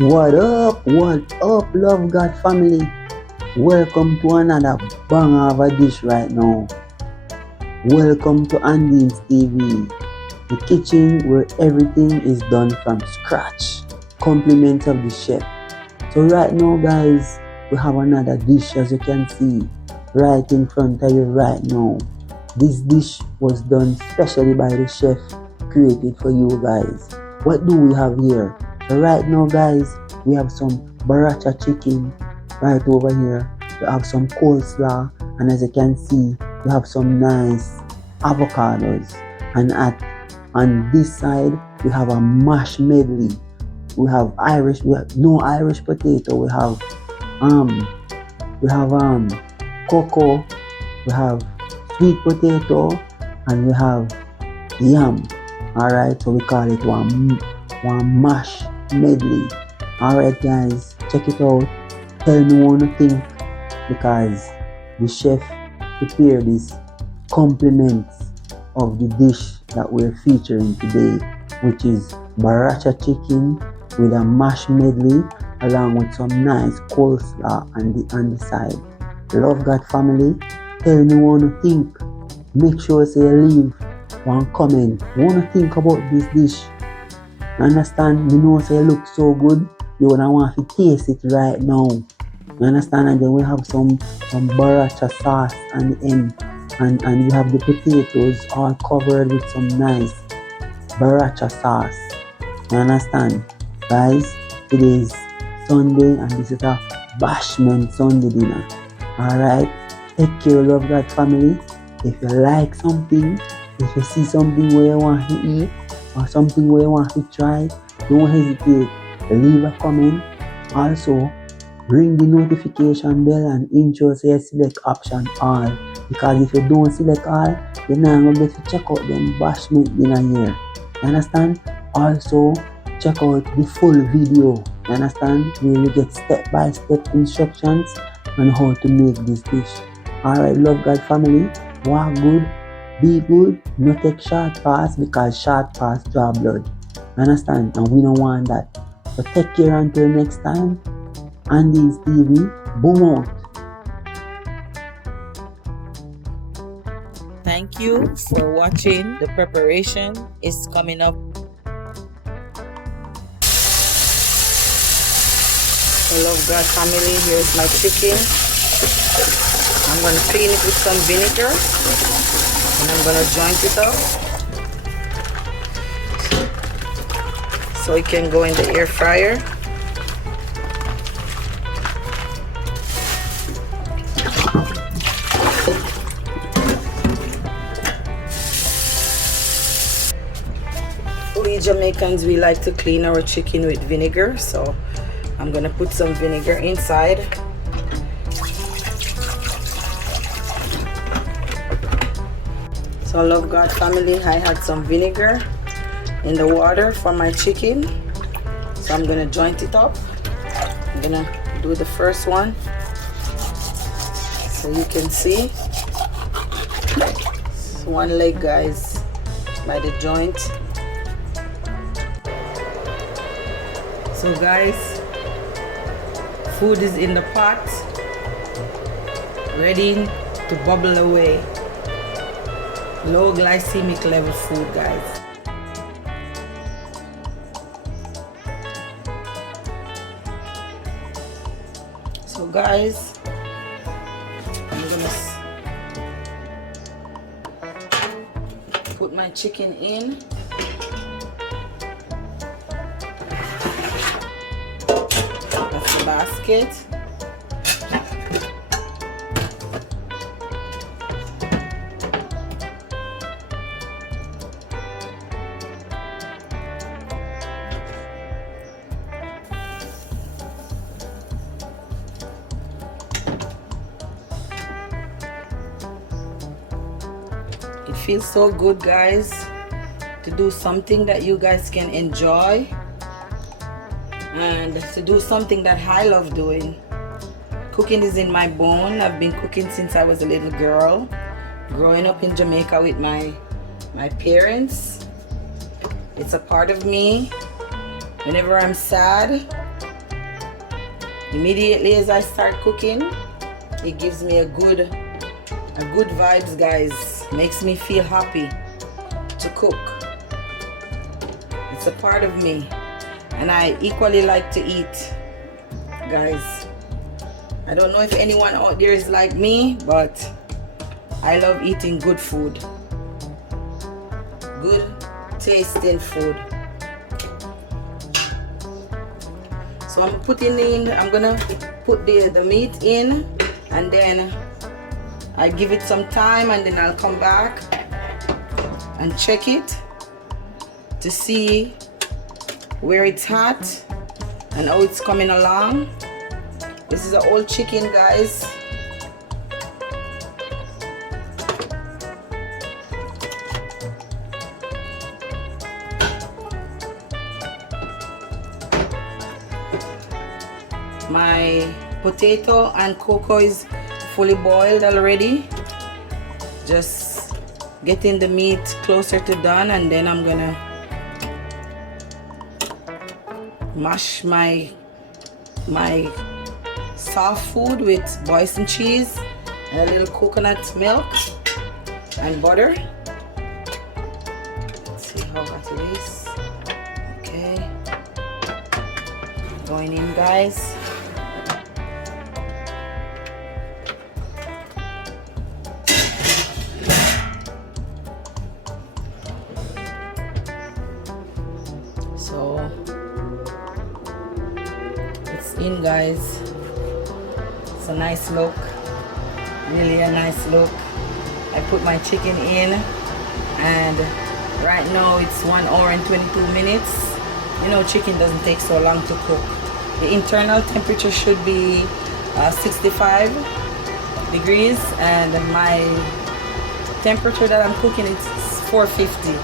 What up? What up, Love God family? Welcome to another banger of a dish right now. Welcome to Andy's TV, the kitchen where everything is done from scratch. Compliments of the chef. So right now, guys, we have another dish, as you can see right in front of you right now. This dish was done specially by the chef, created for you guys. What do we have here? So right now, guys, we have some Borracho chicken right over here. We have some coleslaw, and as you can see, we have some nice avocados. And on this side, we have a mashed medley. We have no Irish potato. We have cocoa. We have sweet potato, and we have yam. Alright, so we call it one mash medley. Alright guys, check it out. Tell me what you think, because the chef prepared this compliments of the dish that we're featuring today, which is Borracho chicken with a mash medley along with some nice coleslaw on the side. Love God family, tell me what you think. Make sure you leave one comment. What you think about this dish? You understand? You know, say it looks so good. You wanna want to taste it right now. You understand? And then we have some Borracho sauce on the end, and we have the potatoes all covered with some nice Borracho sauce. You understand, guys? Today is Sunday, and this is a bashment Sunday dinner. Alright, take care, Love God family. If you like something, if you see something where you want to eat, or something where you want to try, don't hesitate. Leave a comment. Also, ring the notification bell and ensure you select option all. Because if you don't select all, you're not going to get to check out them bashment dinner here. You understand? Also, check out the full video. You understand? Where you get step-by-step instructions on how to make this dish. Alright, Love God family, walk good, be good, no take short pass, because short pass draw blood. You understand? And we don't want that. So take care until next time. Andy's TV, boom out. Thank you for watching. The preparation is coming up. I love God family. Here's my chicken. I'm going to clean it with some vinegar, and I'm going to joint it up so it can go in the air fryer. We Jamaicans, we like to clean our chicken with vinegar, so I'm gonna put some vinegar inside. So Love God family, I had some vinegar in the water for my chicken, so I'm gonna joint it up. I'm gonna do the first one so you can see. It's one leg, guys, by the joint. So guys, food is in the pot, ready to bubble away. Low glycemic level food, guys. So guys, I'm gonna put my chicken in. That's the basket. It feels so good, guys, to do something that you guys can enjoy, and to do something that I love doing. Cooking is in my bone. I've been cooking since I was a little girl, growing up in Jamaica with my parents. It's a part of me. Whenever I'm sad, Immediately as I start cooking, it gives me a good vibes, guys. Makes me feel happy to cook. It's a part of me, and I equally like to eat, guys. I don't know if anyone out there is like me, but I love eating good food, good tasting food. So I'm gonna put the meat in, and then I give it some time, and then I'll come back and check it to see where it's at and how it's coming along. This is an old chicken, guys. My potato and cocoa is fully boiled already. Just getting the meat closer to done, and then I'm gonna mash my soft food with boysen cheese and a little coconut milk and butter. Let's see how hot it is. Okay, going in, guys. So it's in, guys. It's a nice look, really a nice look. I put my chicken in, and right now it's 1 hour and 22 minutes. You know, chicken doesn't take so long to cook. The internal temperature should be 65 degrees, and my temperature that I'm cooking is 450.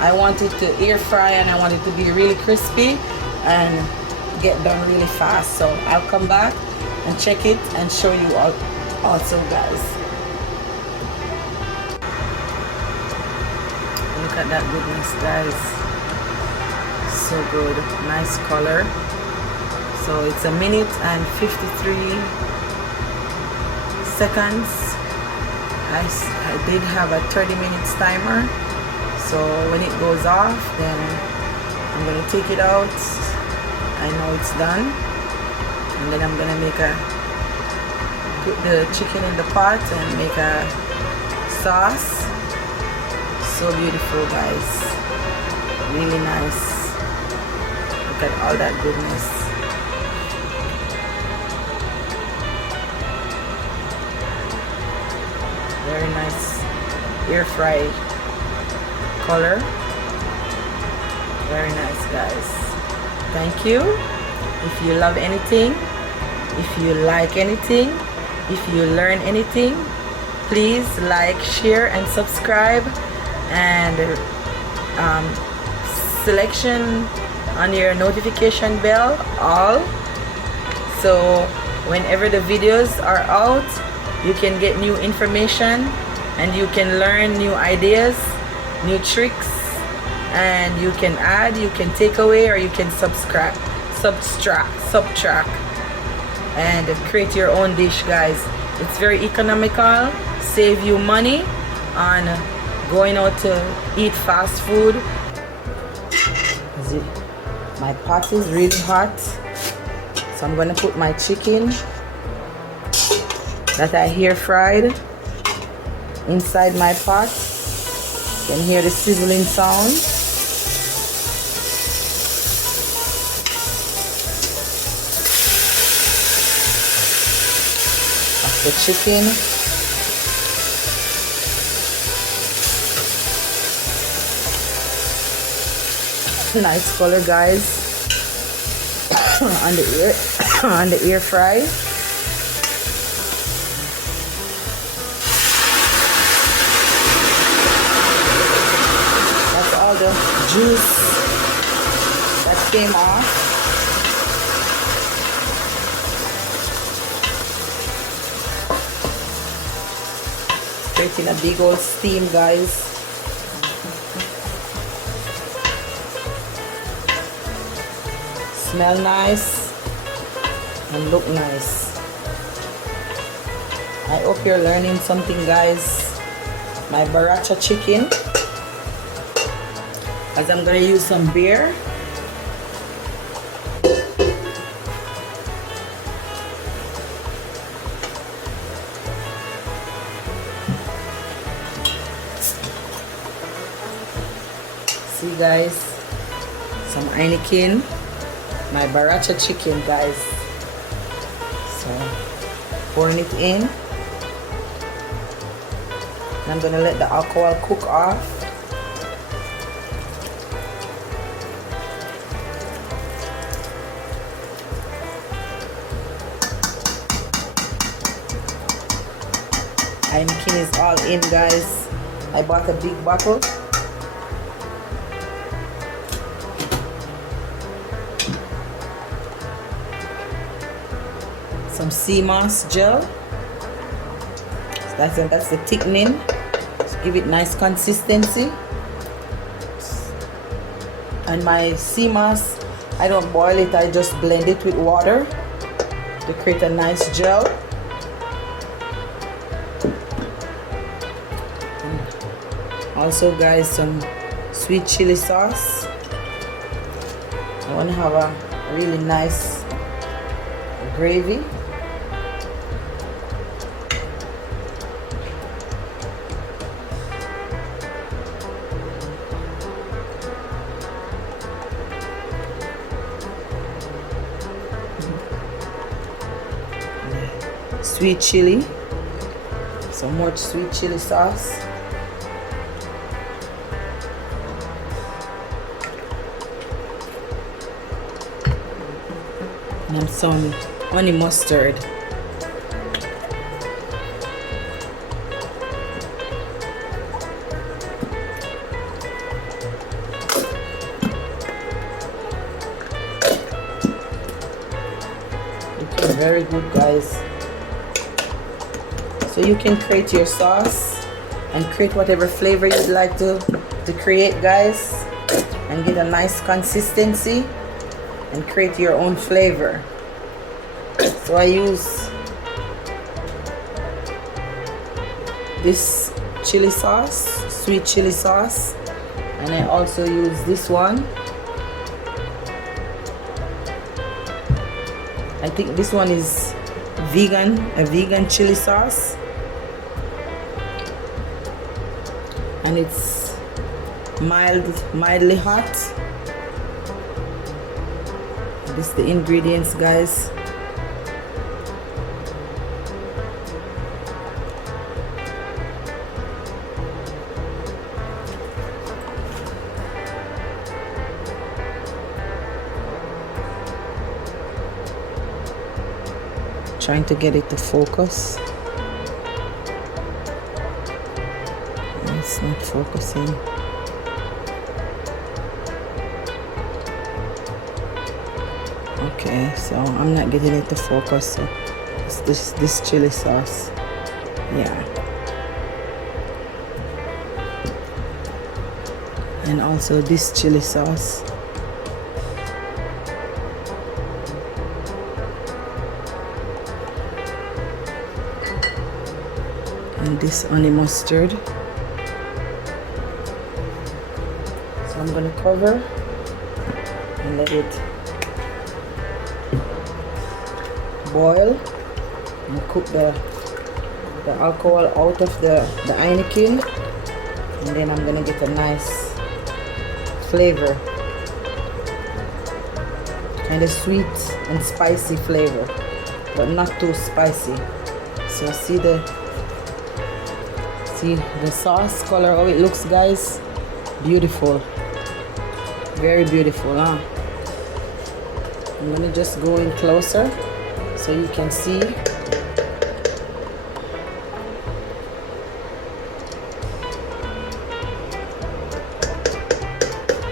I want it to air fry, and I want it to be really crispy and get done really fast. So I'll come back and check it and show you all also, guys. Look at that goodness, guys. So good. Nice color. So it's 1 minute and 53 seconds. I did have a 30 minutes timer. So when it goes off, then I'm gonna take it out. I know it's done, and then I'm gonna put the chicken in the pot and make a sauce. So beautiful, guys. Really nice. Look at all that goodness. Very nice air fried color. Very nice, guys. Thank you. If you love anything, if you like anything, if you learn anything, please like, share, and subscribe, and selection on your notification bell all, so whenever the videos are out, you can get new information, and you can learn new ideas, new tricks, and you can add, you can take away, or you can subtract, and create your own dish, guys. It's very economical, save you money on going out to eat fast food. My pot is really hot, so I'm gonna put my chicken that I air fried inside my pot. You can hear the sizzling sound. Of the chicken. Nice color, guys. on the air fry. That's all the juice that came off. Creating a big old steam, guys. Smell nice. and look nice. I hope you're learning something, guys. My Borracho chicken, as I'm gonna use some beer. See, guys, some Heineken, my Borracho chicken, guys. So pouring it in. I'm gonna let the alcohol cook off. Heineken is all in, guys. I bought a big bottle. Some sea moss gel. That's the thickening. To give it nice consistency. And my sea moss, I don't boil it, I just blend it with water to create a nice gel. And also, guys, some sweet chili sauce. I want to have a really nice gravy. Sweet chili, some more sweet chili sauce, and some honey mustard. Looking very good, guys. So you can create your sauce and create whatever flavor you'd like to create, guys, and get a nice consistency and create your own flavor. So I use this chili sauce, sweet chili sauce, and I also use this one. I think this one is vegan, a vegan chili sauce. And it's mildly hot. This is the ingredients, guys. Trying to get it to focus. It's not focusing. Okay, so I'm not getting it to focus. So it's this chili sauce. Yeah. And also this chili sauce. And this honey mustard. So I'm gonna cover and let it boil and cook the alcohol out of the Heineken, and then I'm gonna get a nice flavor, kind of sweet and spicy flavor, but not too spicy. So see the sauce color, how it looks, guys. Beautiful, very beautiful, huh? I'm gonna just go in closer so you can see.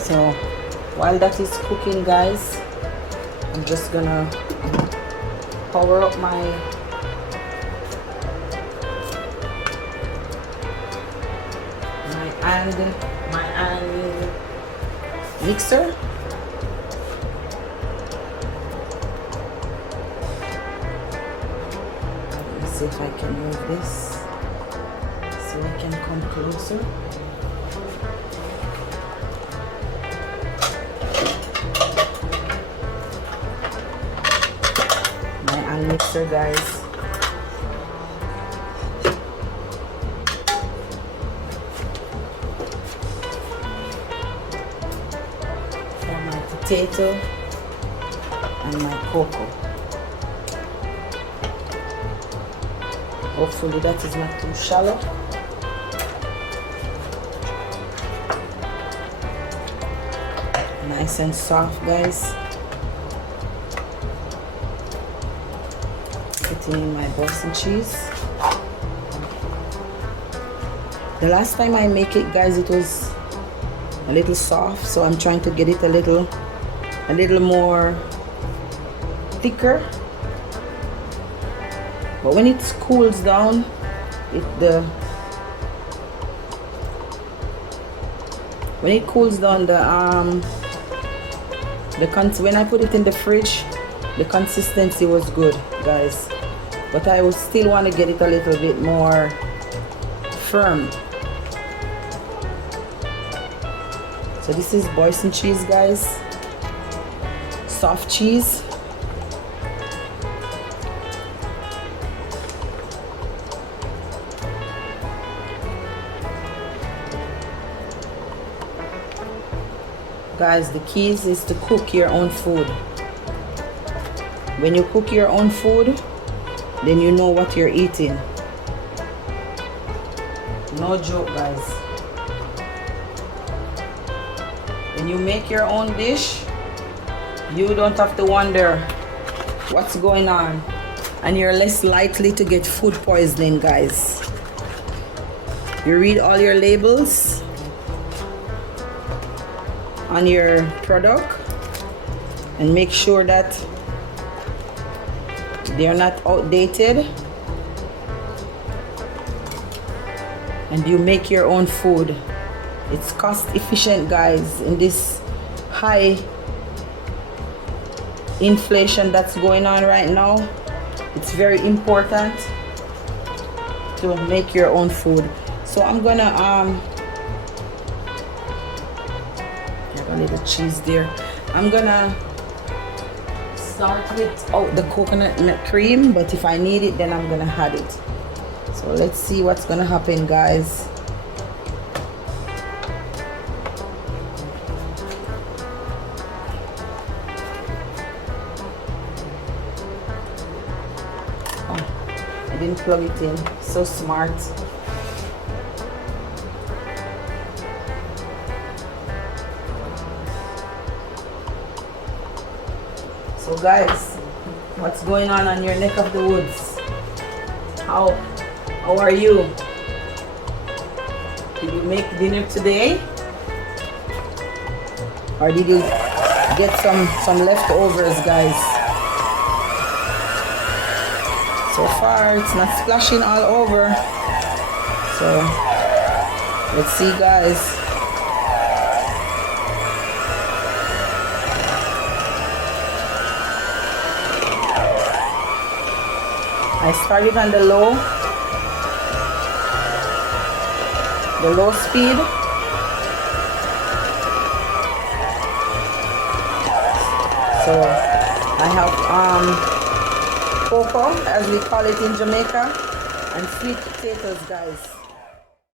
So while that is cooking, guys, I'm just gonna power up my hand mixer. see if I can move this so we can come closer. My hand mixer, guys. For my potato and my cocoa. Hopefully that is not too shallow. Nice and soft, guys. Putting in my Boston cheese. The last time I make it, guys, it was a little soft, so I'm trying to get it a little more thicker. But when it cools down, when I put it in the fridge, the consistency was good, guys. But I would still want to get it a little bit more firm. So this is Boston cheese, guys. Soft cheese. Guys, the keys is to cook your own food. When you cook your own food, then you know what you're eating. No joke, guys. When you make your own dish, you don't have to wonder what's going on, and you're less likely to get food poisoning, guys. You read all your labels on your product and make sure that they are not outdated, and you make your own food. It's cost efficient, guys, in this high inflation that's going on right now. It's very important to make your own food. So I'm gonna a little cheese there. I'm gonna start with the coconut cream, but if I need it, then I'm gonna add it. So let's see what's gonna happen, guys. Oh, I didn't plug it in. So smart. So guys, what's going on your neck of the woods? How are you? Did you make dinner today? Or did you get some leftovers, guys? So far, it's not splashing all over. So let's see, guys. I started on the low speed. So I have cocoa, as we call it in Jamaica, and sweet potatoes, guys.